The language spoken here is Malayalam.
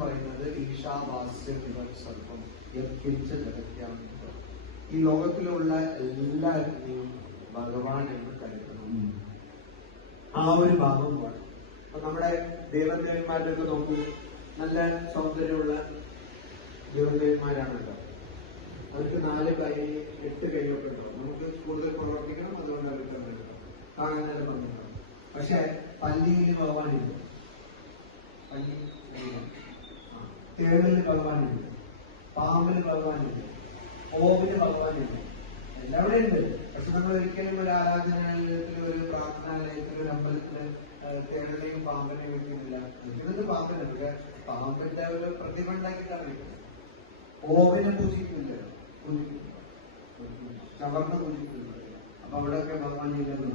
പറയുന്നത് ഈശാവാസ്യം സർപ്പം യത്കിഞ്ച ജഗത്യാം. ഈ ലോകത്തിലുള്ള എല്ലാവരെയും ഭഗവാൻ എന്ന് കരുതുന്നു. ആ ഒരു ഭാഗം വേണം. അപ്പൊ നമ്മുടെ ദേവദേവന്മാരൊക്കെ നോക്കൂ, നല്ല സൗന്ദര്യമുള്ള ദേവദേവന്മാരാണല്ലോ. അവർക്ക് 4 കൈ 8 കൈയൊക്കെ ഉണ്ടാവും. നമുക്ക് കൂടുതൽ പ്രവർത്തിക്കണം, അതുകൊണ്ട് അവർക്ക് കാണാൻ നല്ല ഭംഗിയാണ്. പക്ഷെ പല്ലിയിൽ ഭഗവാനില്ല, പല്ലി തേളില് ഭഗവാനില്ല, പാമ്പിന് ഭഗവാനില്ല, ഓവിന് ഭഗവാനില്ല. എല്ലാവരും ഉണ്ട്. പക്ഷെ നമ്മൾ ഒരിക്കലും ഒരു ആരാധനാലയത്തിൽ, ഒരു പ്രാർത്ഥനാലയത്തിൽ, ഒരു അമ്പലത്തില് തേളിനെയും പാമ്പിനെയും വെക്കുന്നില്ല. വെക്കുന്നത് പാമ്പിനുണ്ട്. പാമ്പിന്റെ ഒരു പ്രതിമ ഉണ്ടാക്കിയിട്ടാണ്. ഓവിനെ പൂജിക്കില്ല, ചവർന്ന് പൂജിക്കുന്നില്ല. അപ്പൊ അവിടെയൊക്കെ ഭഗവാൻ ഇല്ലെന്ന്